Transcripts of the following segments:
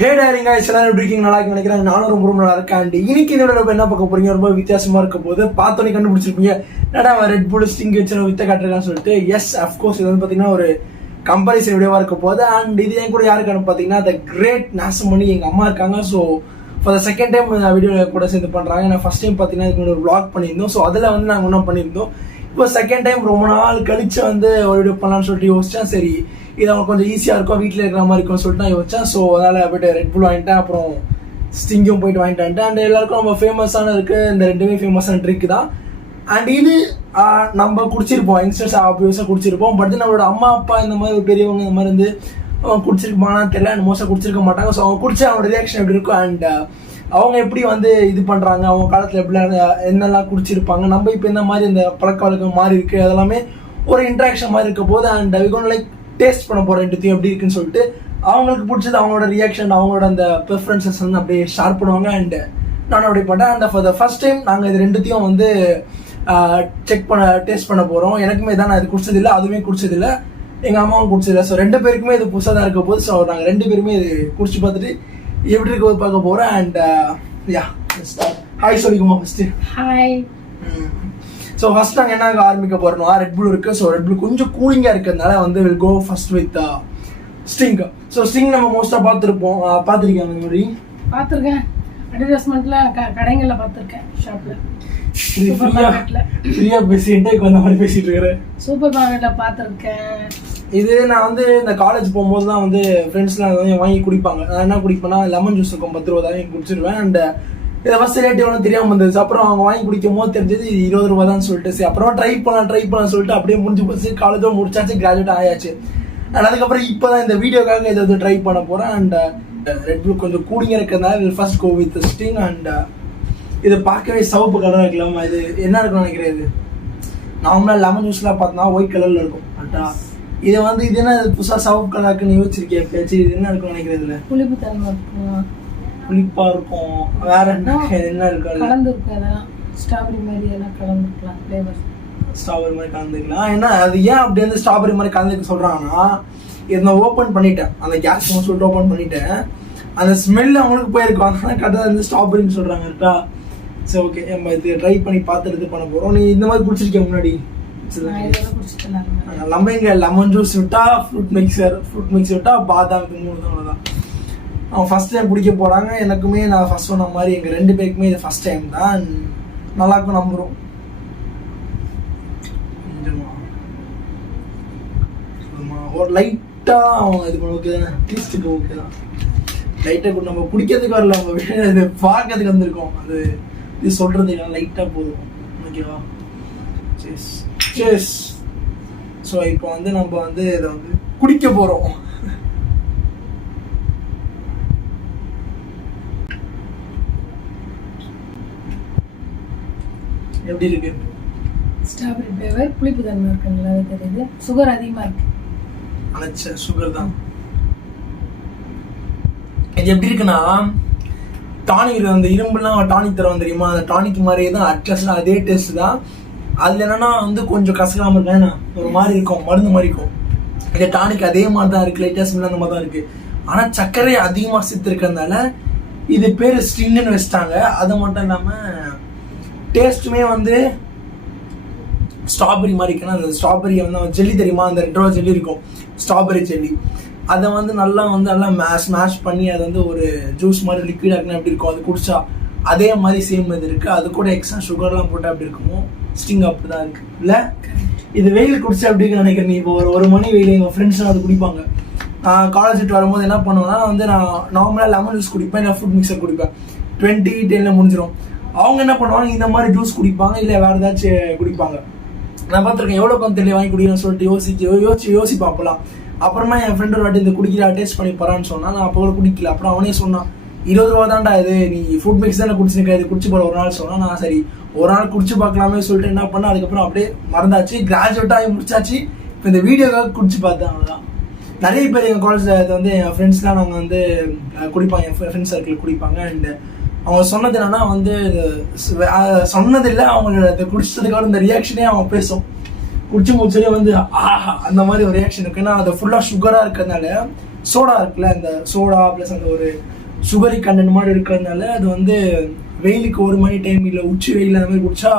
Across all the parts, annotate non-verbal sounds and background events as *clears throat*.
ஹே daring guys எல்லாரும் எப்படி இருக்கீங்க? நல்லா நினைக்கிறேன். நானும் ரொம்ப ரொம்ப நல்லா இருக்கேன். அண்ட் இன்னைக்கு இந்த நம்ம என்ன பார்க்க போறீங்க? ரொம்ப வித்தியாசமா இருக்க போது பார்த்தோன்னே கண்டுபிடிச்சிருப்பீங்க. என்னடா அவன் ரெட் புல் ஸ்டிங் வச்சு வித்த காட்டுறான்னு சொல்லிட்டு எஸ் அஃப்கோர்ஸ் இது வந்து பார்த்தீங்கன்னா ஒரு கம்பரிசன் வீடியோவா இருக்க போது அண்ட் இது என் கூட யாருக்கானு பார்த்தீங்கன்னா த கிரேட் நாசமணி எங்க அம்மா இருக்காங்க. So for the second time video கூட சேர்ந்து பண்றாங்க. நான் ஃபர்ஸ்ட் டைம் பார்த்தீங்கன்னா இதுக்கு ஒரு vlog பண்ணியிருந்தோம். ஸோ அதில் வந்து நாங்கள் ஒன்றும் பண்ணியிருந்தோம். இப்போ செகண்ட் டைம் ரொம்ப நாள் கழிச்சு வந்து ஒரு வீடியோ பண்ணலாம்னு சொல்லிட்டு யோசிச்சேன். சரி இது அவங்க கொஞ்சம் ஈஸியாக இருக்கும் வீட்டில் இருக்கிற மாதிரி இருக்கும்னு சொல்லிட்டு நான் யோசிச்சேன். ஸோ அதனால் போயிட்டு ரெட் புல் வாங்கிட்டேன். அப்புறம் ஸ்டிங்கும் போயிட்டு வாங்கிட்டு வந்துட்டேன். அண்ட் எல்லாருக்கும் ரொம்ப ஃபேமஸான இருக்கு. இந்த ரெண்டுமே ஃபேமஸான ட்ரிக் தான். அண்ட் இது நம்ம குடிச்சிருப்போம். யங்ஸ்டர்ஸ் ஆப்வியஸாக குடிச்சிருப்போம். பட் நம்மளோட அம்மா அப்பா இந்த மாதிரி ஒரு பெரியவங்க இந்த மாதிரி வந்து அவன் குடிச்சிருப்பாங்கன்னு தெரியல. அண்ட் மோஸ்ட்டாக குடிச்சிருக்க மாட்டாங்க. ஸோ அவங்க குடிச்ச அவங்க ரியாக்ஷன் எப்படி இருக்கும்? அண்ட் அவங்க எப்படி வந்து இது பண்ணுறாங்க அவங்க காலத்தில் எப்படி என்னெல்லாம் குடிச்சிருப்பாங்க? நம்ம இப்போ இந்த மாதிரி இந்த பழக்க வழக்கம் மாறி இருக்கு? அதெல்லாமே ஒரு இன்ட்ராக்ஷன் மாதிரி இருக்க போது அண்ட் வி லைக் டேஸ்ட் பண்ண போகிற ரெண்டுத்தையும் எப்படி இருக்குன்னு சொல்லிட்டு அவங்களுக்கு பிடிச்சது அவங்களோட ரியாக்ஷன் அவங்களோட அந்த ப்ரிஃபரன்சஸ் வந்து அப்படியே ஷேர் பண்ணுவாங்க அண்ட் நான் அப்படி பண்ணேன் and for the first time நாங்கள் இது ரெண்டுத்தையும் வந்து செக் பண்ண டேஸ்ட் பண்ண போகிறோம் எனக்குமே தான் நான் இது குடிச்சதில்லை அதுவுமே குடிச்சதில்லை. எங்கள் அம்மாவும் குடிச்சதில்லை. ஸோ ரெண்டு பேருக்குமே இது புதுசாக தான் இருக்க போது ஸோ நாங்கள் ரெண்டு பேருமே இது குடிச்சு பார்த்துட்டு எப்படி இருக்க பார்க்க போறோம் அண்ட் யா ஹாய் சொல்லிக்குமா ஃபர்ஸ்ட் ஹாய் ஸோ ஃபர்ஸ்ட் நாங்கள் என்ன ஆரம்பிக்க போறோம்னா ரெட் புல் இருக்கு. ஸோ ரெட் புல் கொஞ்சம் கூலிங்காக இருக்கிறதுனால வந்து will go first with Sting so Sting நம்ம மோஸ்ட்டாக பார்த்துருப்போம். பார்த்துருக்கேன் அந்த மாதிரி பார்த்துருக்கேன். அட்வர்டைஸ்மெண்ட்ல கடைங்களில் பார்த்துருக்கேன் ஷாப்பில் சூப்பர் மார்க்கெட்டில் ஃப்ரீயாக பேசி இன்டேக் வந்த மாதிரி பேசிட்டு இருக்கிறேன் சூப்பர் மார்க்கெட்டில் பார்த்துருக்கேன். இது நான் வந்து இந்த காலேஜ் போகும்போது தான் வந்து ஃப்ரெண்ட்ஸ்லாம் எதாவது வாங்கி குடிப்பாங்க. நான் என்ன குடிப்பேன்னா லெமன் ஜூஸ் இருக்கும் பத்து ரூபா தான் குடிச்சிருவேன். அண்ட் இதை ஃபஸ்ட் ரேட் எவ்வளோ தெரியாமல் இருந்துச்சு அப்புறம் அவங்க வாங்கி குடிக்கும் போது தெரிஞ்சது இது இருபது ரூபா தான் சொல்லிட்டு சரி அப்புறம் ட்ரை பண்ணலாம் ட்ரை பண்ணலாம் சொல்லிட்டு அப்படியே முடிஞ்சு போச்சு. காலேஜும் முடிச்சாச்சு கிராஜுவேட் ஆயாச்சு. அண்ட் அதுக்கப்புறம் இப்போ தான் இந்த வீடியோக்காக இதை வந்து ட்ரை பண்ண போகிறேன் அண்ட் ரெட் ப்ளூ கொஞ்சம் கூடிங்க இருக்கிறதுனால first go with Sting and இது பார்க்கவே சிவப்பு கலராக இருக்கலாமா இது என்ன இருக்கும்னு நினைக்கிறேன் இது? நார்மலாக லெமன் ஜூஸ்லாம் பார்த்தோன்னா ஒயிட் கலரில் இருக்கும். அட்டா இது வந்து இது என்ன புதுசாக சிவப்பு கலருக்குன்னு யோசிச்சிருக்கேன் எப்பயாச்சும் இது என்ன இருக்கும்னு நினைக்கிறேன் இதுல புளிப்பு தன்மை இருக்கும். புளிப்பா இருக்கும் வேற என்ன *laughs* என்ன இருக்கு அதுல? கலந்துருக்கும் அதெல்லாம். ஸ்ட்ராபெரி மாதிரி எல்லாம் கலந்துருக்கலாம் ஃப்ளேவர் ஸ்ட்ராபெரி மாதிரி கலந்துக்கலாம் என்ன? அது ஏன் அப்படி வந்து ஸ்ட்ராபெரி மாதிரி கலந்துக்க சொல்றாங்கன்னா இதை நான் ஓப்பன் பண்ணிட்டேன். அந்த கேஸ் சொல்லிட்டு ஓப்பன் பண்ணிட்டேன். அந்த ஸ்மெல் அவங்களுக்கு போயிருக்கும் அதனால கரெக்டாக வந்து ஸ்ட்ராபெரின்னு சொல்றாங்க கரெக்டா சரி ஓகே நம்ம இது ட்ரை பண்ணி பார்த்துட்டு இது பண்ண போறோம். நீ இந்த மாதிரி குடிச்சிருக்கேன் முன்னாடி? நம்ம இங்க லெமன் ஜூஸ் விட்டா ஃப்ரூட் மிக்சர் ஃப்ரூட் மிக்ஸ் விட்டா பாதாம் இது மூணு தான் அவ்வளவுதான். அவங்க ஃபர்ஸ்ட் டைம் குடிக்க போறாங்க எனக்குமே நான் ஃபர்ஸ்ட் சொன்ன மாதிரி எங்க ரெண்டு பேருக்குமே இது ஃபர்ஸ்ட் டைம் தான். நல்லா இருக்கும் நம்புறோம். கொஞ்சமா. ஆமா, ஒரு லைட்டா அவங்க இது பண்ண ஓகே தானே? டேஸ்ட்டுக்கு ஓகே தான். லைட்டாக நம்ம குடிக்கிறதுக்கு வரல நம்ம இது பார்க்கறதுக்கு வந்திருக்கோம். அது இது சொல்றதுக்கு லைட்டா போதும். ஓகேவா சேஸ் சேஸ் ஸோ இப்போ வந்து நம்ம வந்து இதை வந்து குடிக்க போறோம். எப்படி இருக்கு? ஸ்ட்ராபெரி ஃப்ளேவர் புளிப்பு தன்மை இருக்கு நல்லாவே தெரியுது. சுகர் அதிகமாக இருக்கு. அணைச்ச சுகர் தான். இது எப்படி இருக்குன்னா டானிக் அந்த இரும்புலாம் டானிக் தருவோம் தெரியுமா? அந்த டானிக் மாதிரியே தான் அட்லஸ்ட் அதே டேஸ்ட் தான். அதுல என்னன்னா வந்து கொஞ்சம் கசக்காம இருக்கேன் ஒரு மாதிரி இருக்கும் மருந்து மாதிரி இருக்கும். இந்த டானிக் அதே மாதிரி தான் இருக்கு லைட்டா ஸ்மெல் அந்த மாதிரி தான் இருக்கு. ஆனா சர்க்கரை அதிகமா சேர்த்து இது பேர் ஸ்டிங்னு வச்சிட்டாங்க. அது மட்டும் இல்லாம டேஸ்ட்டுமே வந்து ஸ்ட்ராபெரி மாதிரி இருக்குன்னா அந்த ஸ்ட்ராபெரியை வந்து ஜெல்லி தெரியுமா? அந்த ரெண்டு ரூபா ஜெல்லி இருக்கும். ஸ்ட்ராபெரி ஜெல்லி அதை வந்து நல்லா வந்து நல்லா மேஷ் மேஷ் பண்ணி அதை வந்து ஒரு ஜூஸ் மாதிரி லிக்விட் ஆக்குனா எப்படி இருக்கும்? அது குடிச்சா அதே மாதிரி சேம் இது இருக்கு. அது கூட எக்ஸ்ட்ரா சுகர்லாம் போட்டால் அப்படி இருக்குமோ? ஸ்டிங் அப்படி தான் இருக்கு. இல்ல? இது வெயில் குடிச்சு அப்படின்னு நினைக்கிறேன் நீ. இப்போ ஒரு ஒரு மணி வெயில் எங்கள் ஃப்ரெண்ட்ஸ்லாம் அது குடிப்பாங்க. நான் காலேஜ் விட்டு வரும்போது என்ன பண்ணுவேன்னா வந்து நான் நார்மலாக லெமன் ஜூஸ் குடிப்பேன் இல்லை ஃபுட் மிக்சர் குடிப்பேன். டுவெண்ட்டி டென்ல முடிஞ்சிடும் அவங்க என்ன பண்ணுவாங்க இந்த மாதிரி ஜூஸ் குடிப்பாங்க இல்லை வேற ஏதாச்சும் குடிப்பாங்க. நான் பார்த்துருக்கேன் எவ்வளோ கொஞ்சம் தெளிவாக வாங்கி குடிக்கணும்னு சொல்லிட்டு யோசிச்சு யோசிச்சு யோசிப்பேன் அப்போலாம் அப்புறமா என் ஃப்ரெண்ட் ஒரு வாட்டி இந்த குடிக்கிற டேஸ்ட் பண்ணி போறான்னு சொன்னா நான் அப்போ குடிக்கல. அப்புறம் அவனே சொன்னான் இருபது ரூபா தான்டா இது. நீ ஃபுட் மிக்ஸ் தானே குடிச்சிருக்க இது குடிச்சு போகிற ஒரு நாள் சொன்னா நான் சரி ஒரு நாள் குடிச்சு பார்க்கலாமே சொல்லிட்டு என்ன பண்ணேன் அதுக்கப்புறம் அப்படியே மறந்தாச்சு. கிராஜுவேட் ஆகி முடிச்சாச்சு. இப்போ இந்த வீடியோக்காக குடிச்சு பார்த்தேன் அவ்வளோதான் நிறைய பேர் எங்கள் காலேஜில் வந்து என் ஃப்ரெண்ட்ஸ்லாம் நாங்கள் வந்து குடிப்பாங்க. என் ஃப்ரெண்ட்ஸ் சர்க்கிள் குடிப்பாங்க. அண்ட் அவங்க சொன்னது என்னன்னா வந்து ஸ்- அஹ், சொன்னதில்லை அவங்களோட குடிச்சதுக்காக இந்த ரியாக்ஷனே அவங்க பேசும். குடிச்சு முடிச்சதே வந்து ஆஹா அந்த மாதிரி ஒரு ரியாக்ஷன் இருக்கு. ஏன்னா அது ஃபுல்லாக சுகராக இருக்கிறதுனால சோடா இருக்குல்ல அந்த சோடா ப்ளஸ் அந்த ஒரு சுகரி கண்டென்ட் மாதிரி இருக்கிறதுனால அது வந்து வெயிலுக்கு ஒரு மணி டைம் இல்லை உச்சி வெயில் அந்த மாதிரி குடிச்சா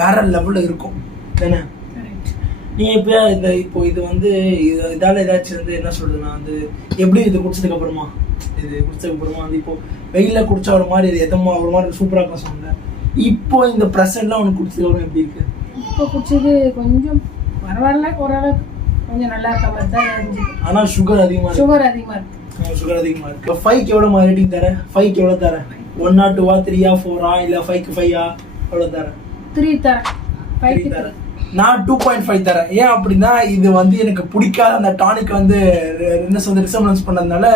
வேற லெவலில் இருக்கும். தானே? கரெக்ட் நீங்க இப்போ இந்த இப்போ இது வந்து இது இதால ஏதாச்சும் வந்து என்ன சொல்றதுன்னா வந்து எப்படி இது குடிச்சதுக்கு அப்புறமா? இது குடிச்சதுக்கு அப்புறமா வந்து இப்போ வெயில குடிச்சா ஒரு மாதிரி இது எதமா ஒரு மாதிரி சூப்பரா இருக்கும் சொன்னேன் இப்போ இந்த ப்ரெசென்ட்லாம் உனக்கு குடிச்சதுக்கு அப்புறம் எப்படி இருக்கு? இப்போ குடிச்சது கொஞ்சம் பரவாயில்ல ஓரளவுக்கு. கொஞ்சம் நல்லா இருக்க மாதிரி தான் இருந்துச்சு. ஆனா சுகர் அதிகமா இருக்கு. சுகர் அதிகமாக இருக்கு. சுகர் அதிகமா இருக்கு. இப்போ ஃபைவ்க்கு எவ்வளோ ரேட்டிங் தர? ஃபைவ்க்கு எவ்வளோ தர? ஒன் நாட் டூவா த்ரீயா ஃபோரா இல்லை ஃபைவ்க்கு ஃபைவா எவ்வளோ தர? த்ரீ. தரேன் ஃபைவ் தரேன். நான் டூ பாயிண்ட் ஃபைவ் தரேன் ஏன் அப்படின்னா இது வந்து எனக்கு பிடிக்காத அந்த டானிக் வந்து என்ன வந்து ரிசம்பளன்ஸ் பண்ணதுனால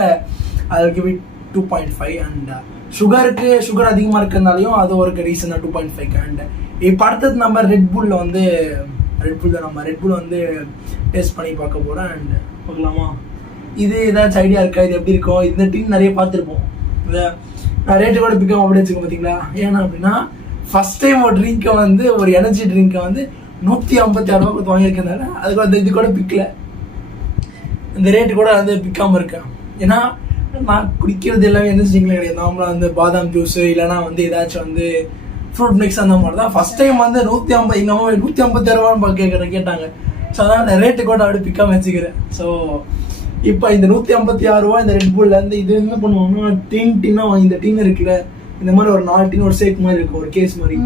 அதுக்கு விட் டூ பாயிண்ட் ஃபைவ் அண்ட் சுகருக்கு சுகர் அதிகமாக இருக்கிறதுனாலையும் அது ஒரு reason two point five and இப்போ அடுத்தது நம்ம ரெட் புல்ல வந்து ரெட் புல்ல நம்ம ரெட் புல் வந்து டேஸ்ட் பண்ணி பார்க்க போகிறோம் அண்ட் பார்க்கலாமா? இது ஏதாச்சும் ஐடியா இருக்கா? இது எப்படி இருக்கும்? இந்த டீம் நிறைய பார்த்துருப்போம். நான் ரேட்டு கூட பிக்கம் அப்படி வச்சுக்கோங்க பார்த்தீங்களா ஏன்னா அப்படின்னா ஃபர்ஸ்ட் டைம் ஒரு ட்ரிங்கை வந்து ஒரு எனர்ஜி ட்ரிங்கை வந்து நூற்றி ஐம்பத்தி ஆறு ரூபா கொடுத்து வாங்கியிருக்கனால அது கூட இது கூட பிக்கல இந்த ரேட்டு கூட வந்து பிக்காமல் இருக்கேன் ஏன்னா நான் குடிக்கிறது எல்லாமே என்ன ட்ரிங்க்ல கிடையாது. நார்மலாக வந்து பாதாம் ஜூஸ் இல்லைனா வந்து ஏதாச்சும் வந்து ஃப்ரூட் மிக்ஸ் அந்த மாதிரி தான். ஃபஸ்ட் டைம் வந்து நூற்றி ஐம்பது எங்கள் அம்மா நூற்றி ஐம்பத்தி ரூபான்னு கேட்குறேன் கேட்டாங்க. ஸோ அதான் அந்த ரேட்டு கூட அப்படி பிக்காம வச்சுக்கிறேன். ஸோ இப்போ இந்த நூற்றி ஐம்பத்தி ஆறு ரூபா இந்த ரெட் புல்ல இருந்து இது என்ன பண்ணுவாங்கன்னா டீன் டீனாக இந்த டீன் இருக்குல்ல இந்த மாதிரி ஒரு நாலு டீன் ஒரு சேக் மாதிரி இருக்கும் ஒரு கேஸ் மாதிரி.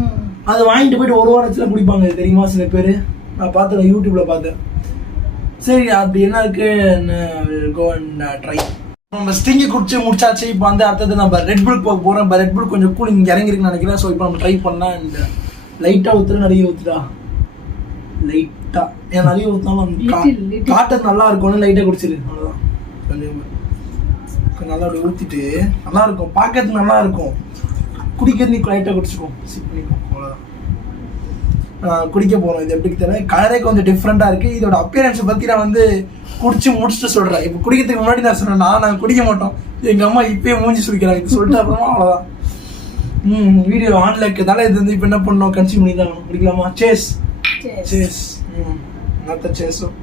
அதை வாங்கிட்டு போயிட்டு ஒரு வாரத்துல குடிப்பாங்க தெரியுமா சில பேர்? நான் பார்த்தேன் யூடியூப்ல பார்த்தேன். சரி அப்படி என்ன இருக்கு? கோ அண்ட் ட்ரை நம்ம ஸ்டிங்கி குடிச்சு முடிச்சாச்சு இப்போ வந்து அடுத்தது நம்ம ரெட் புல் போக போகிறோம் இப்போ ரெட் புல் கொஞ்சம் கூலிங் இறங்கிருக்குன்னு நினைக்கிறேன். ஸோ இப்போ நம்ம ட்ரை பண்ணலாம். அண்ட் லைட்டாக ஊற்றுற நிறைய ஊற்றுடா லைட்டாக ஏன் நிறைய ஊற்றினாலும். காட்டது நல்லா இருக்கும்னு லைட்டாக குடிச்சிரு. அவ்வளோதான் கொஞ்சம் நல்லா அப்படி ஊற்றிட்டு நல்லா இருக்கும். பார்க்கறதுக்கு நல்லா இருக்கும். குடிக்கிறது நீ லைட்டாக குடிச்சுக்கோ. சிப் பண்ணிக்கோ. அவ்வளோதான் குடிக்க போகிறோம் இது எப்படி தெரியல கலரே கொஞ்சம் டிஃப்ரெண்ட்டாக இருக்குது இதோட அப்பியரன்ஸை பற்றி நான் வந்து குடிச்சு முடிச்சுட்டு சொல்கிறேன் இப்போ குடிக்கிறதுக்கு முன்னாடி நான் சொன்னேன் நான் நாங்கள் குடிக்க மாட்டோம். எங்கள் அம்மா இப்பயே மூஞ்சி சுடிக்கிறாங்க இது சொல்லிட்டு அப்புறமா அவ்வளோதான் ம் வீடியோ ஆன்ல இருக்கிறதால இது வந்து இப்போ என்ன பண்ணோம் கன்சியூம் பண்ணி தான். குடிக்கலாமா? சேஸ் சேஸ் நத்த சேஸும்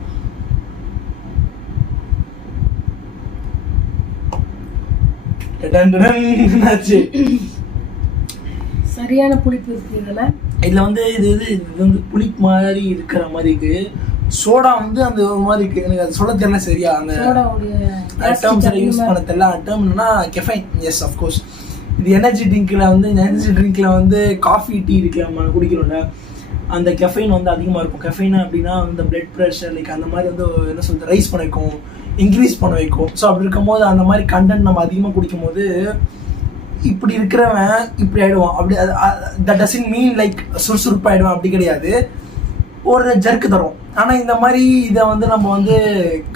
என்னாச்சு சரியான புளிப்பு இருக்கு இதுல வந்து இது இது இது வந்து புளிப்பு மாதிரி இருக்கிற மாதிரி இருக்கு. சோடா வந்து அந்த ஒரு மாதிரி இருக்கு. எனக்கு அது சொல்ல தெரியல சரியா. அந்த டேர்ம்ஸ் யூஸ் பண்ண தெரியல. டேர்ம் என்னன்னா கெஃபைன் எஸ் அஃப்கோர்ஸ் இது எனர்ஜி ட்ரிங்க்ல வந்து எனர்ஜி ட்ரிங்க்ல வந்து காஃபி டீ இருக்கு நம்ம குடிக்கிறோம்ல. அந்த கெஃபைன் வந்து அதிகமாக இருக்கும். கெஃபைன் அப்படின்னா அந்த பிளட் ப்ரெஷர் லைக் அந்த மாதிரி வந்து என்ன சொல்றது ரைஸ் பண்ண வைக்கும் இன்க்ரீஸ் பண்ண வைக்கும். ஸோ அப்படி இருக்கும்போது அந்த மாதிரி கண்டென்ட் நம்ம அதிகமாக குடிக்கும்போது இப்படி இருக்கிறவன் இப்படி ஆயிடுவான். அப்படி தட் டசன் மீன் லைக் சுறுசுறுப்பாயிடுவான். அப்படி கிடையாது. ஒரு ஜர்க்கு தரும். ஆனால் இந்த மாதிரி இதை வந்து நம்ம வந்து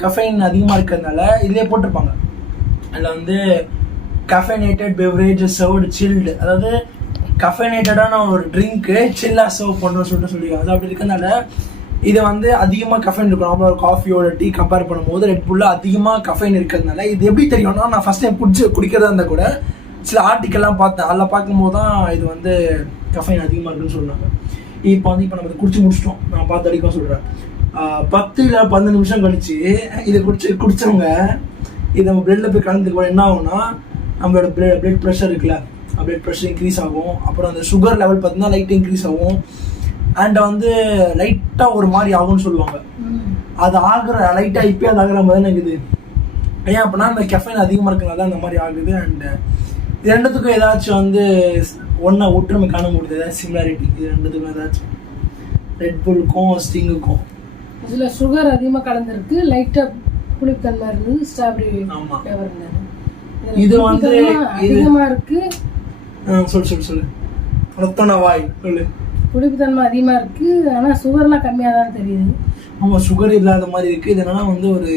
கஃபைன் அதிகமாக இருக்கிறதுனால இதிலே போட்டிருப்பாங்க. அதில் வந்து கஃபைனேட்டட் பெவரேஜ் சர்வ்டு சில்டு அதாவது கஃபைனேட்டடான ஒரு ட்ரிங்க்கு சில்லாக சர்வ் பண்ணுறோம் சொல்லிட்டு சொல்லியிருக்காங்க. அது அப்படி இருக்கனால இது வந்து அதிகமாக கஃபைன் இருக்கும். நம்மளோட ஒரு காஃபியோட டீ கம்பேர் பண்ணும்போது ரெட் புல்ல அதிகமாக கஃபைன் இருக்கிறதுனால இது எப்படி தெரியும்னா நான் ஃபஸ்ட் டைம் பிடிச்சி குடிக்கிறதா இருந்தால் கூட சில ஆர்டிக்கல்லாம் பார்த்தேன். அதில் பார்க்கும்போது தான் இது வந்து கஃபைன் அதிகமாக இருக்குன்னு சொன்னாங்க இப்போ வந்து இப்போ நம்ம இதை குடிச்சு முடிச்சிட்டோம். நான் பார்த்து அடிக்கும் சொல்கிறேன் பத்து இல்லை பன்னெண்டு நிமிஷம் கழிச்சு இதை குடிச்சு குடித்தவங்க இது நம்ம பிளட்டில் போய் கலந்துக்கு என்ன ஆகும்னா நம்மளோட பிளட் பிளட் ப்ரெஷர் இருக்குல்ல. பிளட் ப்ரெஷர் இன்க்ரீஸ் ஆகும். அப்புறம் அந்த சுகர் லெவல் பார்த்தீங்கன்னா லைட் இன்க்ரீஸ் ஆகும். அண்ட் வந்து லைட்டாக ஒரு மாதிரி ஆகும்னு சொல்லுவாங்க. அது ஆகுற லைட்டாக இப்பயே அது ஆகுற மாதிரி இருக்குது. ஏன் அப்படின்னா அந்த கெஃபைன் அதிகமாக இருக்கிறனால அந்த மாதிரி ஆகுது. அண்ட் இது ரெண்டுத்துக்கும் ஏதாச்சும் வந்து ஒன்றா ஒற்றுமை காண முடியுது. ஏதாச்சும் சிமிலாரிட்டி இது ரெண்டுத்துக்கும் ஏதாச்சும். ரெட் புல்லுக்கும் ஸ்டிங்குக்கும் இதுல சுகர் அதிகமா கலந்துருக்கு. லைட்டா புளித்தன்மை இருந்தது. ஸ்ட்ராபெரி ஆமா. ஃப்ளேவர் இருந்தது. இதுல இது வந்து புளிப்புத்தன்மை இது- அதிகமா இருக்கு. சொல்லு சொல்லு சொல்லு. ரத்தன வாய் சொல்லு. புளிப்புத்தன்மை அதிகமா இருக்கு ஆனா சுகர்லாம் கம்மியா தான் தெரியுது. ஆமாம் சுகர் இல்லாத மாதிரி இருக்குது இது என்னன்னா வந்து ஒரு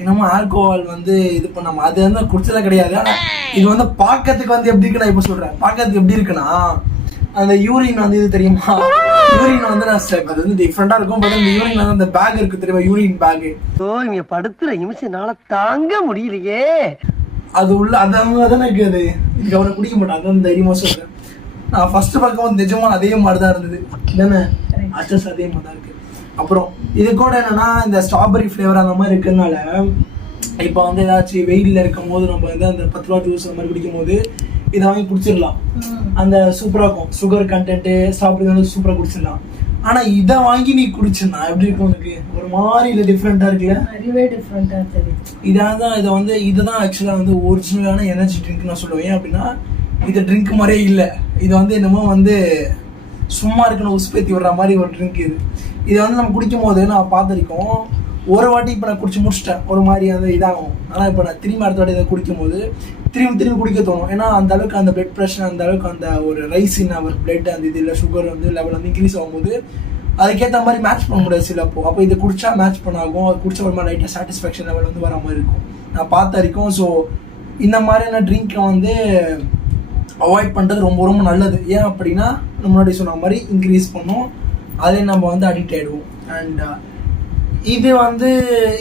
என்னமோ ஆல்கோஹால் வந்து இது பண்ணாம அது வந்து குடிச்சதே கிடையாது. ஆனா இது வந்து பார்க்கறதுக்கு வந்து எப்படி இருக்கு நான் இப்போ சொல்றேன். பார்க்கறதுக்கு எப்படி இருக்குன்னா அந்த யூரின் வந்து இது தெரியுமா? யூரின் வந்து நான் அது வந்து டிஃப்ரெண்டா இருக்கும். பட் இந்த யூரின் வந்து அந்த பேக் இருக்கு தெரியுமா? யூரின் பேக் ஓ இங்க படுத்துற நிமிஷம் என்னால தாங்க முடியலையே. அது உள்ள அது அவங்க தானே இருக்கு அது. இதுக்கு அவனை குடிக்க மாட்டான். அதான் தைரியமா சொல்றேன். நான் ஃபர்ஸ்ட் பார்க்கும்போது நிஜமா அதே மாதிரி தான் இருந்தது தானே. அச்சஸ் அதே மாதிரி தான் இருக்கு. அப்புறம் இது கூட என்னன்னா இந்த ஸ்ட்ராபெரி ஃப்ளேவர் அந்த மாதிரி இருக்கிறதுனால இப்போ வந்து ஏதாச்சும் வெயிலில் இருக்கும் போது நம்ம வந்து அந்த பத்து ரூபா ஜூஸ் அந்த மாதிரி குடிக்கும் போது இதை வாங்கி குடிச்சிடலாம். அந்த சூப்பராக இருக்கும். சுகர் கண்டென்ட்டு ஸ்ட்ராபெரி வந்து சூப்பராக குடிச்சிடலாம். ஆனால் இதை வாங்கி நீ குடிச்சிருந்தா எப்படி இருக்கும் உனக்கு? ஒரு மாதிரி இல்லை டிஃப்ரெண்ட்டாக இருக்குல்ல? நிறையவே டிஃப்ரெண்ட்டாக தெரியுது. இதான் தான் இதை வந்து இதுதான் ஆக்சுவலாக வந்து ஒரிஜினலான எனர்ஜி ட்ரிங்க் நான் சொல்லுவேன். ஏன் அப்படின்னா இது ட்ரிங்க் மாதிரியே இல்லை. இது வந்து என்னமோ வந்து சும்மா இருக்கணும் உசுப்பேத்தி விடுற மாதிரி ஒரு ட்ரிங்க் இது. இதை வந்து நம்ம குடிக்கும் போது நான் பார்த்துருக்கோம் ஒரு வாட்டி இப்போ நான் குடிச்சு முடிச்சிட்டேன். ஒரு மாதிரி அந்த இதாகும். ஆனால் இப்போ நான் திரும்பி அடுத்த வாட்டி இதை குடிக்கும் போது திரும்பி திரும்பி குடிக்க தோணும். ஏன்னா அந்த அளவுக்கு அந்த பிளட் ப்ரெஷர் அந்த அளவுக்கு அந்த ஒரு ரைஸ் இன் அவர் பிளட் அந்த இது இல்லை சுகர் வந்து லெவல் வந்து இன்க்ரீஸ் ஆகும்போது அதுக்கேற்ற மாதிரி மேட்ச் பண்ண முடியாது சில அப்போ அப்போ இதை குடிச்சா மேட்ச் பண்ண ஆகும் அது குடிச்ச ஒரு மாதிரி லைட்டாக சாட்டிஸ்ஃபேக்ஷன் லெவல் வந்து வர மாதிரி இருக்கும். நான் பார்த்த வரைக்கும் ஸோ இந்த மாதிரியான ட்ரிங்கை வந்து அவாய்ட் பண்ணுறது ரொம்ப ரொம்ப நல்லது. ஏன் அப்படின்னா நம்ம முன்னாடி சொன்ன மாதிரி இன்க்ரீஸ் பண்ணும். அதே நம்ம வந்து அடிக்ட் ஆகிடுவோம் அண்ட் uh, இது வந்து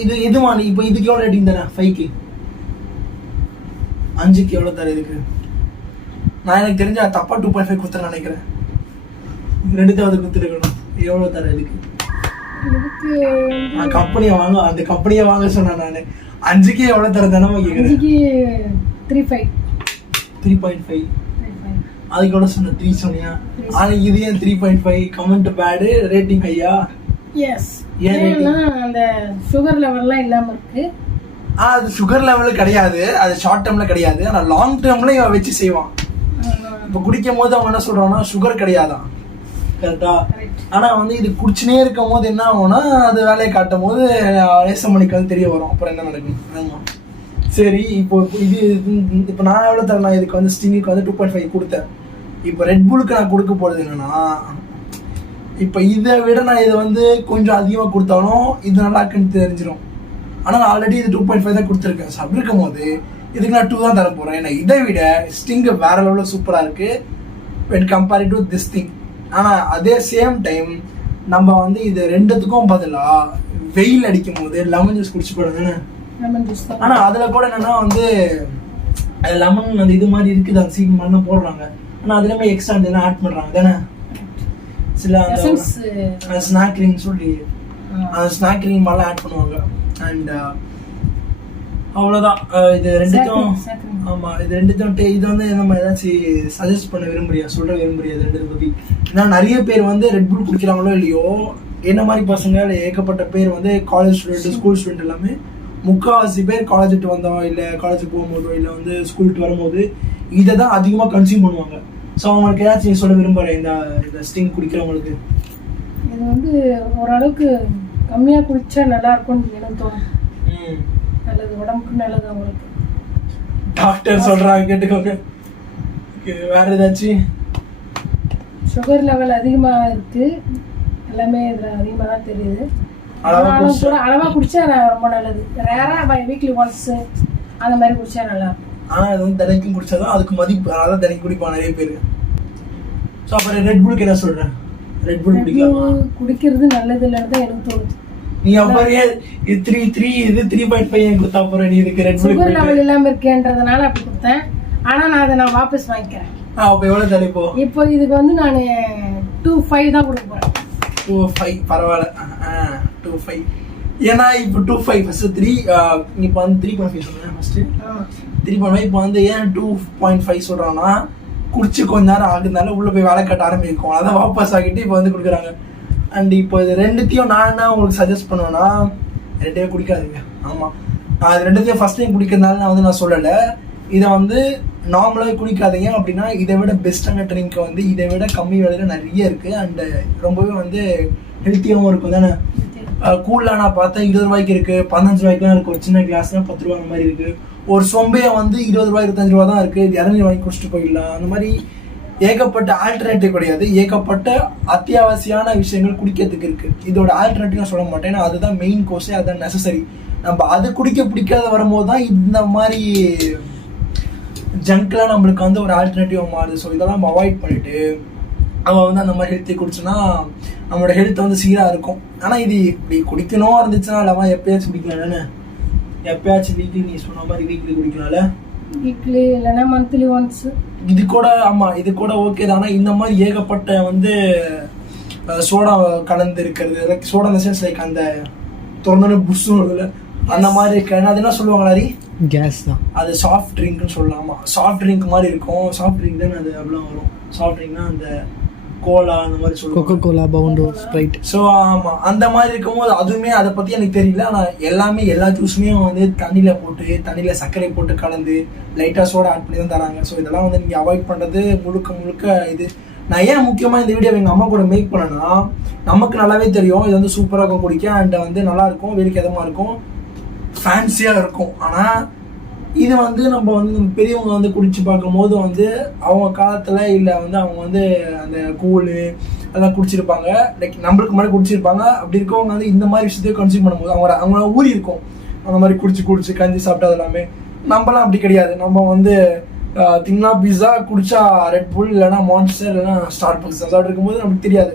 இது எதுவான இப்போ இதுக்கு எவ்வளோ ரேட்டிங் தானே? ஃபைவ்க்கு அஞ்சுக்கு எவ்வளோ தர இதுக்கு? நான் எனக்கு தெரிஞ்ச தப்பா டூ பாயிண்ட் ஃபைவ் கொடுத்தேன்னு நினைக்கிறேன். ரெண்டுத்தாவது கொடுத்துருக்கணும். எவ்வளோ தர இதுக்கு? நான் கம்பெனியை வாங்க அந்த கம்பெனியை வாங்க சொன்னேன் நான். அஞ்சுக்கே எவ்வளோ தர தானே கேட்குறேன் three five three point five அதுக்கு எவ்வளோ சொன்ன த்ரீ சொன்னியா? ஆனால் இது ஏன் three point five comment bad rating ஹையா எஸ்? ஏன்னா அந்த சுகர் லெவல்லாம் இல்லாமல் இருக்கு. ஆ அது சுகர் லெவலு கிடையாது. அது ஷார்ட் டேர்ம்ல கிடையாது. ஆனால் லாங் டேர்ம்ல இவன் வச்சு செய்வான். இப்போ குடிக்கும் போது அவன் என்ன சொல்கிறான்னா சுகர் கிடையாதான் கரெக்டா ஆனால் ஆனா வந்து இது குடிச்சுனே இருக்கும் போது என்ன ஆகும்னா அது வேலையை காட்டும் போது ரேசம் வந்து தெரிய வரும். அப்புறம் என்ன நடக்கும்? சரி இப்போ இது இப்போ நான் எவ்வளோ தரேன் இதுக்கு வந்து ஸ்டிங்குக்கு வந்து டூ பாயிண்ட் ஃபைவ் கொடுத்தேன். இப்போ ரெட் புலுக்கு நான் கொடுக்க போகிறது என்னன்னா இப்போ இதை விட நான் இதை வந்து கொஞ்சம் அதிகமாக கொடுத்தாலும் இது நல்லா இருக்குன்னு தெரிஞ்சிடும் ஆனால் ஆல்ரெடி இது டூ பாயிண்ட் ஃபைவ் தான் கொடுத்துருக்கேன். ஸோ அப்படி இருக்கும்போது இதுக்கு நான் டூ தான் தர போகிறேன் ஏன்னா இதை விட ஸ்டிங்கு வேற லெவலில் சூப்பராக இருக்குது when compared to this thing ஆனால் அதே சேம் டைம் நம்ம வந்து இது ரெண்டுத்துக்கும் பதிலாக வெயில் அடிக்கும் போது லெமன் ஜூஸ் குடிச்சு போடுங்க ஆனால் அதில் கூட என்னன்னா வந்து லெமன் அந்த இது மாதிரி இருக்குது அந்த சீட் மாதிரி போடுறாங்க. ஆனால் அதுலேயுமே எக்ஸ்ட்ரா என்ன ஆட் பண்ணுறாங்க தானே? சில அந்த ஸ்நாக் க்ரீம் சொல்லி அந்த ஸ்நாக் க்ரீம் மாதிரிலாம் ஆட் பண்ணுவாங்க. அண்ட் அவ்வளோதான் அஹ் இது snacking. ஆமாம் இது ரெண்டுத்தையும் டே இது வந்து நம்ம ஏதாச்சும் சஜஸ்ட் பண்ண விரும்புறியா? சொல்ற விரும்புறியா இது ரெண்டு பற்றி ஏன்னா நிறைய பேர் வந்து ரெட் புல் குடிக்கிறாங்களோ இல்லையோ என்ன மாதிரி பசங்க ஏகப்பட்ட பேர் வந்து காலேஜ் ஸ்டூடெண்ட் ஸ்கூல் ஸ்டூடெண்ட் எல்லாமே முக்கால்வாசி பேர் காலேஜ் விட்டு வந்தோம் இல்லை காலேஜ் போகும்போதோ இல்லை வந்து ஸ்கூல் விட்டு வரும்போது இதை தான் அதிகமாக கன்சியூம் பண்ணுவாங்க. ஸோ அவங்களுக்கு ஏதாச்சும் சொல்ல விரும்புகிறேன் இந்த இந்த ஸ்டிங் குடிக்கிறவங்களுக்கு? இது வந்து ஓரளவுக்கு கம்மியாக குடிச்சா நல்லா இருக்கும்னு எனக்கு தோணும். நல்லது உடம்புக்கு நல்லது அவங்களுக்கு. டாக்டர் சொல்றாங்க கேட்டுக்கோங்க. வேற ஏதாச்சும் சுகர் லெவல் அதிகமாக இருக்கு. எல்லாமே இதில் அதிகமாக தான் தெரியுது. ஆனாலும் கூட அளவாக குடிச்சா ரொம்ப நல்லது. ரேராக வீக்லி ஒன்ஸ் அந்த மாதிரி குடிச்சா நல்லா இருக்கும் ஆனா அது வந்து தினைக்கும் குடிச்சாதான் அதுக்கு மதிப்பு. அதனால தினைக்கும் குடிப்பான் நிறைய பேர். ஸோ அப்புறம் ரெட் புல்க்கு என்ன சொல்றேன்? ரெட் புல் குடிக்கலாமா? குடிக்கிறது நல்லது இல்லைன்னு தான் எனக்கு தோணுது. நீ ஏன்? இது த்ரீ த்ரீ இது த்ரீ பாயிண்ட் ஃபைவ் கொடுத்தா அப்புறம் நீ இதுக்கு ரெட் சுகர் லெவல் இல்லாமல் இருக்கேன்றதுனால அப்படி கொடுத்தேன். ஆனால் நான் அதை நான் வாபஸ் வாங்கிக்கிறேன். அப்போ எவ்வளோ தர இப்போ இப்போ இதுக்கு வந்து நான் டூ ஃபைவ் தான் கொடுக்க போகிறேன் டூ ஃபைவ் பரவாயில்ல. டூ ஃபைவ் ஏன்னா இப்போ டூ ஃபைவ் ஃபஸ்ட்டு த்ரீ இப்போ வந்து த்ரீ பாயிண்ட் ஃபைவ் சொன்னேன் ஃபஸ்ட்டு த்ரீ பாயிண்ட் ஃபைவ் இப்போ வந்து ஏன் டூ பாயிண்ட் ஃபைவ் சொல்கிறான்னா குடிச்சு கொஞ்ச நேரம் ஆகுதுனால உள்ளே போய் வேலை கட்ட ஆரம்பிக்கும். அதான் வாபஸ் ஆகிட்டு இப்போ வந்து கொடுக்குறாங்க. அண்ட் இப்போ இது ரெண்டுத்தையும் நான் என்ன உங்களுக்கு சஜஸ்ட் பண்ணுவேன்னா ரெண்டையே குடிக்காதீங்க. ஆமாம் இது ரெண்டுத்தையும் ஃபஸ்ட் டைம் குடிக்கிறதுனால நான் வந்து நான் சொல்லலை. இதை வந்து நார்மலாக குடிக்காதீங்க. அப்படின்னா இதை விட பெஸ்ட்டான ட்ரிங்க் வந்து இதை விட கம்மி விலையில நிறைய இருக்குது அண்டு ரொம்பவே வந்து ஹெல்த்தியாகவும் இருக்கும் தானே? கூலில் நான் பார்த்தேன் இருபது ரூபாய்க்கு இருக்கு. பதினஞ்சு ரூபாய்க்குலாம் இருக்கு. ஒரு சின்ன கிளாஸ்லாம் பத்து ரூபா அந்த மாதிரி இருக்கு. ஒரு சொம்பையை வந்து இருபது ரூபாய் இருபத்தஞ்சு ரூபா தான் இருக்கு. இரநூறு வாங்கி குடிச்சிட்டு போயிடலாம். அந்த மாதிரி ஏகப்பட்ட ஆல்டர்னேட்டிவ் கிடையாது. ஏகப்பட்ட அத்தியாவசியமான விஷயங்கள் குடிக்கிறதுக்கு இருக்கு. இதோட ஆல்டர்னேட்டிவ் சொல்ல மாட்டேன். ஏன்னா அதுதான் மெயின் கோர்ஸே அதுதான் நெசசரி நம்ம அது குடிக்க பிடிக்காத வரும்போது தான் இந்த மாதிரி ஜங்க்லாம் நம்மளுக்கு வந்து ஒரு ஆல்டர்னேட்டிவ் மாறுது. ஸோ இதெல்லாம் நம்ம அவாய்ட் பண்ணிட்டு அவள் வந்து அந்த மாதிரி ஹெல்த்தி குடிச்சோன்னா நம்மளோட ஹெல்த் வந்து சீராக இருக்கும். ஆனால் இது இப்படி குடிக்கணும் இருந்துச்சுன்னா இல்லாமல் எப்பயாச்சும் குடிக்கலாம் தானே எப்பயாச்சும் வீக்லி நீ சொன்ன மாதிரி வீக்லி குடிக்கலாம்ல? வீக்லி இல்லைன்னா மந்த்லி ஒன்ஸ் இது கூட ஆமாம் இது கூட ஓகே தான். ஆனால் இந்த மாதிரி ஏகப்பட்ட வந்து சோடா கலந்து இருக்கிறது லைக் சோடா இந்த சென்ஸ் லைக் அந்த திறந்தோடனே புஷ்ஷும் வருதுல அந்த மாதிரி இருக்கு அது என்ன சொல்லுவாங்க ஹரி கேஸ் தான். அது சாஃப்ட் ட்ரிங்க்னு சொல்லலாமா. சாஃப்ட் ட்ரிங்க் மாதிரி இருக்கும். சாஃப்ட் ட்ரிங்க் தானே அது அவ்வளோ வரும். சாஃப்ட் ட்ரிங்க்னா அந்த கோலா அந்த மாதிரி கொக்கோ சொல்லுவாங்க கோலா பவுண்டோ ஸ்ப்ரைட் ஸோ ஆமாம் அந்த மாதிரி இருக்கும்போது அதுவுமே அதை பற்றி எனக்கு தெரியல. ஆனால் எல்லாமே எல்லா ஜூஸுமே வந்து தண்ணியில் போட்டு தண்ணியில் சர்க்கரை போட்டு கலந்து லைட்டாக சோடா ஆட் பண்ணி தான் தராங்க. ஸோ இதெல்லாம் வந்து நீங்கள் அவாய்ட் பண்ணுறது முழுக்க முழுக்க இது. நான் ஏன் முக்கியமாக இந்த வீடியோ எங்கள் அம்மா கூட மேக் பண்ணேன்னா நமக்கு நல்லாவே தெரியும். இது வந்து சூப்பராக இருக்கும் குடிக்க. அண்ட் வந்து நல்லா இருக்கும் வேடிக்கை இருக்கும். ஃபேன்சியாக இருக்கும். ஆனால் இது வந்து நம்ம வந்து நம்ம பெரியவங்க வந்து குடிச்சு பார்க்கும்போது வந்து அவங்க காலத்தில் இல்லை வந்து அவங்க வந்து அந்த கூழு அதெல்லாம் குடிச்சிருப்பாங்க. லைக் நம்மளுக்கு முன்னாடி குடிச்சிருப்பாங்க. அப்படி இருக்கவங்க வந்து இந்த மாதிரி விஷயத்தையும் கன்சியூம் பண்ணும்போது அவங்க அவங்கள ஊறி இருக்கும். அந்த மாதிரி குடிச்சு குடிச்சு கஞ்சி சாப்பிட்டது எல்லாமே. நம்மலாம் அப்படி கிடையாது. நம்ம வந்து தின்னா பிஸா குடிச்சா ரெட் புல் இல்லைன்னா மான்ஸ்டர் இல்லைன்னா ஸ்டார் பக்ஸ் சாப்பிட்டு இருக்கும்போது நமக்கு தெரியாது.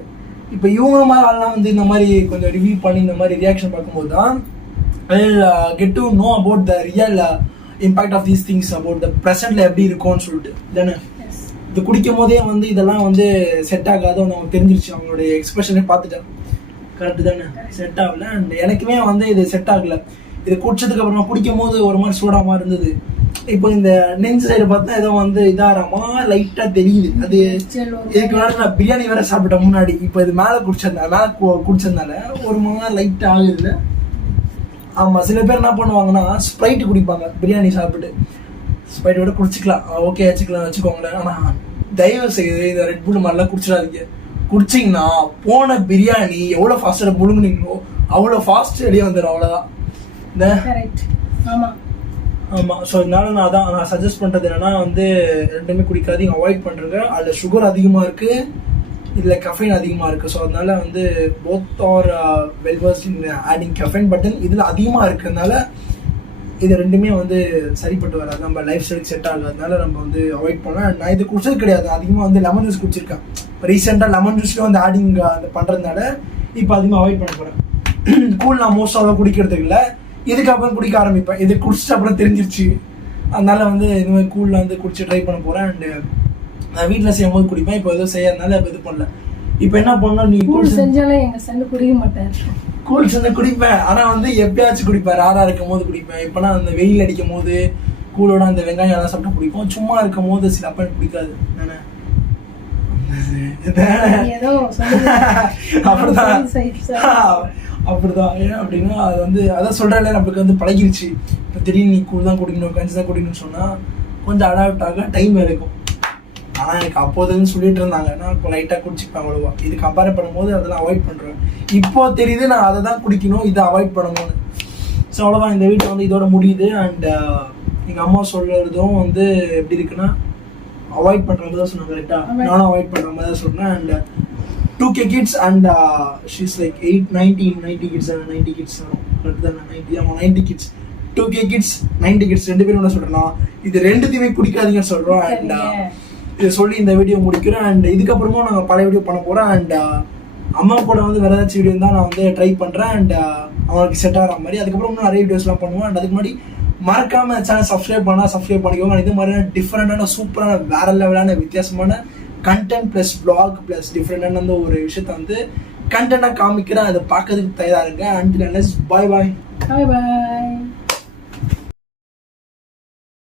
இப்போ இவங்க மாதிரி ஆள்லாம் வந்து இந்த மாதிரி கொஞ்சம் ரிவ்யூ பண்ணி இந்த மாதிரி ரியாக்ஷன் பார்க்கும்போது தான் get to know about the real impact of these things about the ப்ரெசென்ட்ல எப்படி இருக்கும்னு சொல்லிட்டு. தானே இது குடிக்கும் போதே வந்து இதெல்லாம் வந்து செட் ஆகாது. அவங்க தெரிஞ்சிருச்சு. அவங்களுடைய எக்ஸ்பிரஷனே பார்த்துட்டேன் கரெக்டு தானே? செட் ஆகல. அண்ட் எனக்குமே வந்து இது செட் ஆகல. இது குடிச்சதுக்கு அப்புறமா குடிக்கும் போது ஒரு மாதிரி சூடாமா இருந்தது. இப்போ இந்த நெஞ்சு சைடு பார்த்தா ஏதோ வந்து இதாரமா லைட்டா தெரியுது. அது இதுக்கு முன்னாடி நான் பிரியாணி வேற சாப்பிட்டேன் முன்னாடி. இப்போ இது மேலே குடிச்சதுனால மேலே கு- குடிச்சதுனால ஒரு மாதிரி லைட் ஆகுதுல்ல ஆமா சில பேர் என்ன பண்ணுவாங்கன்னா ஸ்ப்ரைட் குடிப்பாங்க. பிரியாணி சாப்பிட்டு. ஸ்ப்ரைட் விட குடிச்சிக்கலாம். ஓகே வச்சுக்கலாம் வச்சுக்கோங்களேன். ஆனா தயவு செய்து இந்த ரெட் புல் மாதிரிலாம் குடிச்சிடாதீங்க. குடிச்சிங்கன்னா போன பிரியாணி எவ்வளோ ஃபாஸ்ட்டாக முழுங்குனீங்களோ அவ்வளோ ஃபாஸ்ட் வெளியே வந்துடும் அவ்வளோதான் இந்த கரெக்ட் ஆமா. ஆமாம் ஸோ இதனால நான் அதான் நான் சஜஸ்ட் பண்ணுறது என்னன்னா வந்து ரெண்டுமே குடிக்காதீங்க. அவாய்ட் பண்ணுறங்க அதில் சுகர் அதிகமாக இருக்குது இதில் கஃபைன் அதிகமாக இருக்குது ஸோ அதனால வந்து both are வெல்வர்ஸ் in adding caffeine but then இதில் அதிகமாக இருக்கிறதுனால இது ரெண்டுமே வந்து சரிப்பட்டு வராது. நம்ம லைஃப் ஸ்டைலுக்கு செட் ஆகாதனால நம்ம வந்து அவாய்ட் பண்ணலாம். நான் இது குடிச்சது கிடையாது. அதிகமாக வந்து லெமன் ஜூஸ் குடிச்சிருக்கேன். ரீசெண்டாக லெமன் ஜூஸ்லேயும் வந்து ஆடிங் uh, அந்த பண்ணுறதுனால இப்போ அதிகமாக அவாய்ட் பண்ண போகிறேன் கூழ் *clears throat* நான் மோஸ்ட் அவ்வளோ குடிக்கிறதுக்கு இல்லை. இதுக்கப்புறம் குடிக்க ஆரம்பிப்பேன். இது குடிச்சிட்டு அப்புறம் தெரிஞ்சிருச்சு. அதனால வந்து இந்த மாதிரி கூழில் வந்து குடிச்சு ட்ரை பண்ண போகிறேன் அண்டு நான் வீட்டில் செய்யும்போது குடிப்பேன். இப்போ எதுவும் செய்யறதுனால இப்போ இது பண்ணல. இப்போ என்ன பண்ணணும்? நீ கூழ் கூழ் செஞ்சு செஞ்சாலே எங்க சன்னு குடிக்க மாட்டார். கூல் செஞ்சு குடிப்பேன். ஆனா வந்து எப்பயாச்சும் குடிப்பேன் ராரா இருக்கும் போது குடிப்பேன். இப்பனா அந்த வெயில் அடிக்கும் போது கூலோட அந்த வெங்காயம் எல்லாம் சாப்பிட்டா பிடிக்கும் சும்மா இருக்கும் போது சில அப்ப பிடிக்காது தானே? அப்படிதான். *laughs* அப்படிதான். ஏன் அப்படின்னா அது வந்து அதான் சொல்றேன்ல நம்மளுக்கு வந்து பழகிருச்சு. இப்போ திடீர்னு நீ கூழ் தான் குடிக்கணும் கஞ்சி தான் குடிக்கணும்னு சொன்னா கொஞ்சம் அடாப்ட் ஆக டைம் எடுக்கும். ஆனா எனக்கு அப்போதுன்னு சொல்லிட்டு இருந்தாங்க. நான் இப்போ லைட்டாக குடிச்சுப்பேன் அவ்வளோவா. இது கம்பேர் பண்ணும்போது அதெல்லாம் அவாய்ட் பண்றேன். இப்போ தெரியுது நான் அதை தான் குடிக்கணும் இதை அவாய்ட் பண்ணணும்னு. ஸோ அவ்வளோதான் இந்த வீட்டை வந்து இதோட முடியுது. அண்ட் எங்கள் அம்மா சொல்றதும் வந்து எப்படி இருக்குன்னா அவாய்ட் பண்ணுற மாதிரி தான் சொன்னாங்க கரெக்டாக. நானும் அவாய்ட் பண்ணுற மாதிரி தான் சொன்னேன் and two K kids and she's like eight nineteen ninety kids ninety kids correct தான்? நைன்டி ஆமாம் ninety kids two K kids ninety kids ரெண்டு பேரும் என்ன சொல்கிறேன்னா இது ரெண்டுத்தையுமே குடிக்காதீங்கன்னு சொல்கிறோம் அண்ட். இதை சொல்லி இந்த வீடியோ முடிக்கிறோம் அண்ட் இதுக்கப்புறமும் நாங்கள் பழைய வீடியோ பண்ண போகிறோம் அண்ட் uh, அம்மா கூட வந்து வேறு ஏதாச்சும் வீடியோ தான் நான் வந்து ட்ரை பண்ணுறேன் அண்ட் uh, அவங்களுக்கு செட் ஆகிற மாதிரி. அதுக்கப்புறம் இன்னும் நிறைய வீடியோஸ்லாம் பண்ணுவோம். அண்ட் அதுக்கு முன்னாடி மறக்காம சேனல் சப்ஸ்கிரைப் பண்ணால் சப்ஸ்கிரைப் பண்ணிக்கோங்க. இது மாதிரியான டிஃப்ரெண்டான சூப்பரான வேற லெவலான வித்தியாசமான கண்டென்ட் ப்ளஸ் பிளாக் ப்ளஸ் டிஃப்ரெண்டான அந்த ஒரு விஷயத்த வந்து கண்டென்ட்டாக காமிக்கிறேன். அதை பார்க்கறதுக்கு தயாராக இருக்கேன் அண்ட் பாய் பாய் பாய் பாய்